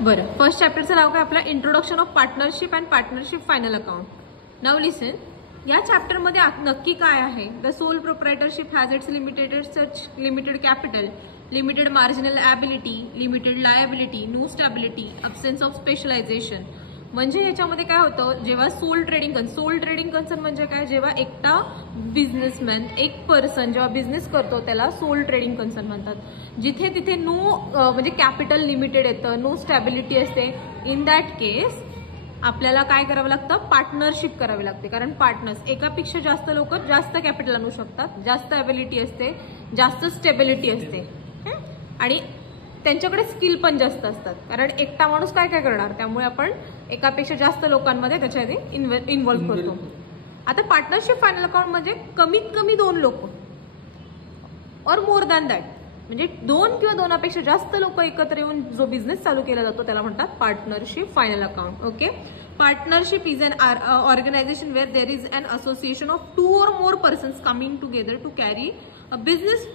बरं, फर्स्ट चॅप्टरचं नाव काय आपलं, introduction of partnership and partnership final account. नाव लिसन. या चॅप्टरमध्ये नक्की काय आहे? The sole proprietorship has its limited capital, limited marginal ability, limited liability, no stability, absence of specialization. म्हणजे याच्यामध्ये काय होतं, जेव्हा सोल ट्रेडिंग कन्सर्न म्हणजे काय, जेव्हा एकटा बिझनेसमॅन, एक पर्सन जेव्हा बिझनेस करतो त्याला सोल ट्रेडिंग कन्सर्न म्हणतात. जिथे तिथे नो म्हणजे कॅपिटल लिमिटेड येतं, नो स्टॅबिलिटी असते. इन दॅट केस आपल्याला काय करावं लागतं, पार्टनरशिप करावी लागते. कारण पार्टनर्स, एकापेक्षा जास्त लोक जास्त कॅपिटल आणू शकतात, जास्त ॲबिलिटी असते, जास्त स्टेबिलिटी असते आणि त्यांच्याकडे स्किल पण जास्त असतात. कारण एकटा माणूस काय काय करणार, त्यामुळे आपण एकापेक्षा जास्त लोकांमध्ये त्याच्यामध्ये इन्व्हॉल्व्ह करतो. आता पार्टनरशिप फायनल अकाउंट म्हणजे कमीत कमी 2 लोक और मोर दॅन दॅट, म्हणजे 2 किंवा 2पेक्षा जास्त लोक एकत्र येऊन जो बिझनेस चालू केला जातो त्याला म्हणतात partnership final account. Okay. Partnership is an organisation where there is an association of 2 or more persons coming together to carry a business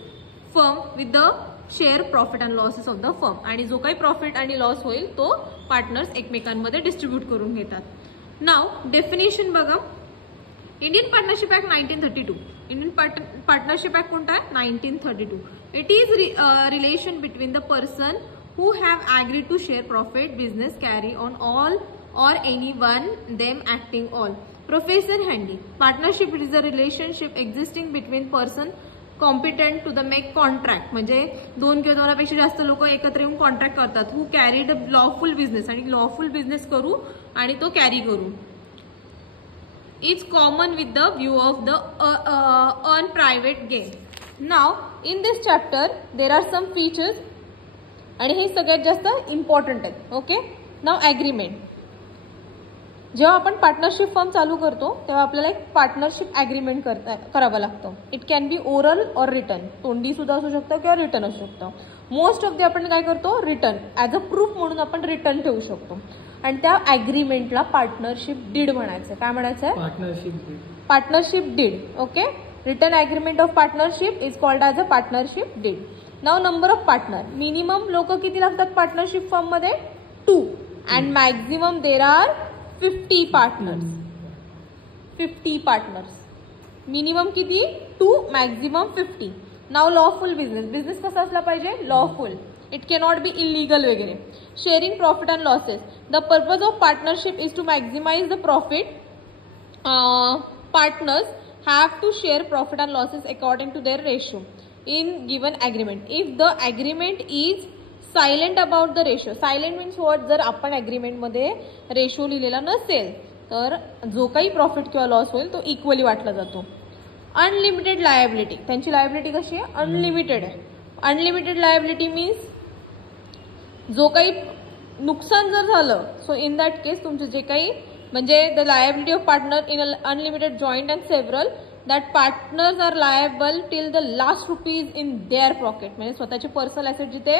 firm with the share profit and losses of the firm. आणि जो काही profit आणि loss होईल तो partners एकमेकांमध्ये distribute करून घेतात. नाव डेफिनेशन बघा. Indian partnership act 1932. Indian partnership act कोणता आहे? 1932. It is relation between the person who have agreed to share profit business carry on all or anyone them acting all. Professor Handy. Partnership is a relationship existing between person competent to the make contract. म्हणजे 2 किंवा 2पेक्षा जास्त लोक एकत्र येऊन contract करतात. Who carried a lawful business, आणि lawful business करू आणि तो कॅरी करू. Is common with the view of the earn private gain. नाव in this chapter there are some features आणि हे सगळ्यात जास्त इम्पॉर्टंट आहेत. ओके. नाव ॲग्रीमेंट. जेव्हा आपण पार्टनरशिप फर्म चालू करतो तेव्हा आपल्याला एक पार्टनरशिप ॲग्रीमेंट करावं लागतं. इट कॅन बी ओरल और रिटर्न. तोंडी सुद्धा असू शकतं किंवा रिटर्न असू शकतं. मोस्ट ऑफ द आपण काय करतो, रिटर्न ॲज अ प्रूफ म्हणून आपण रिटर्न ठेवू शकतो. आणि त्या ॲग्रीमेंटला पार्टनरशिप डीड म्हणायचं. काय म्हणायचं आहे? Partnership deed. Okay. Return agreement of partnership is called as a partnership deed. नाव नंबर ऑफ पार्टनर. मिनिमम लोक किती लागतात पार्टनरशिप फर्म मध्ये? 2 and maximum there are 50 partners. 50 partners. Minimum किती? 2, मॅक्झिमम 50. नाव लॉफुल बिझनेस. बिझनेस कसा असला पाहिजे? Lawful. It cannot be illegal वगैरे. Sharing profit and losses. The purpose of partnership is to maximize the profit. Partners have to share profit and losses according to their ratio in given agreement. If the agreement is silent about the ratio, silent means what? जर आपण agreement मध्ये ratio लिहिलेला नसेल तर जो काही profit किंवा loss होईल तो इक्वली वाटला जातो. Unlimited liability. त्यांची लायबिलिटी कशी आहे? अनलिमिटेड आहे. अनलिमिटेड लायबिलिटी मीन्स जो काही नुकसान जर झालं, सो इन दॅट केस तुमचे जे काही म्हणजे the liability of partner in unlimited joint and several that partners are liable till the last rupees in their pocket. म्हणजे स्वतःची पर्सनल ॲसेट जिथे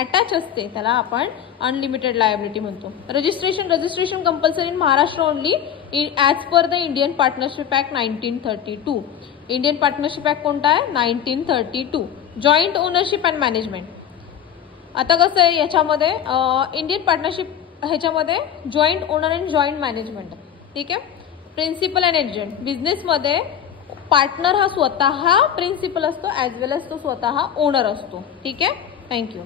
अटॅच असते त्याला आपण अनलिमिटेड लायबिलिटी म्हणतो. Registration compulsory in Maharashtra only as per the Indian partnership act 1932. Indian partnership act कोणता आहे? 1932. Joint ownership and management. आता कसं आहे याच्यामध्ये इंडियन पार्टनरशिप ह्याच्यामध्ये joint owner and joint management. ठीक आहे. Principal and agent. बिझनेसमध्ये पार्टनर हा स्वतः प्रिन्सिपल असतो ॲज वेल एज तो स्वतः ओनर असतो. ठीक आहे. थँक्यू.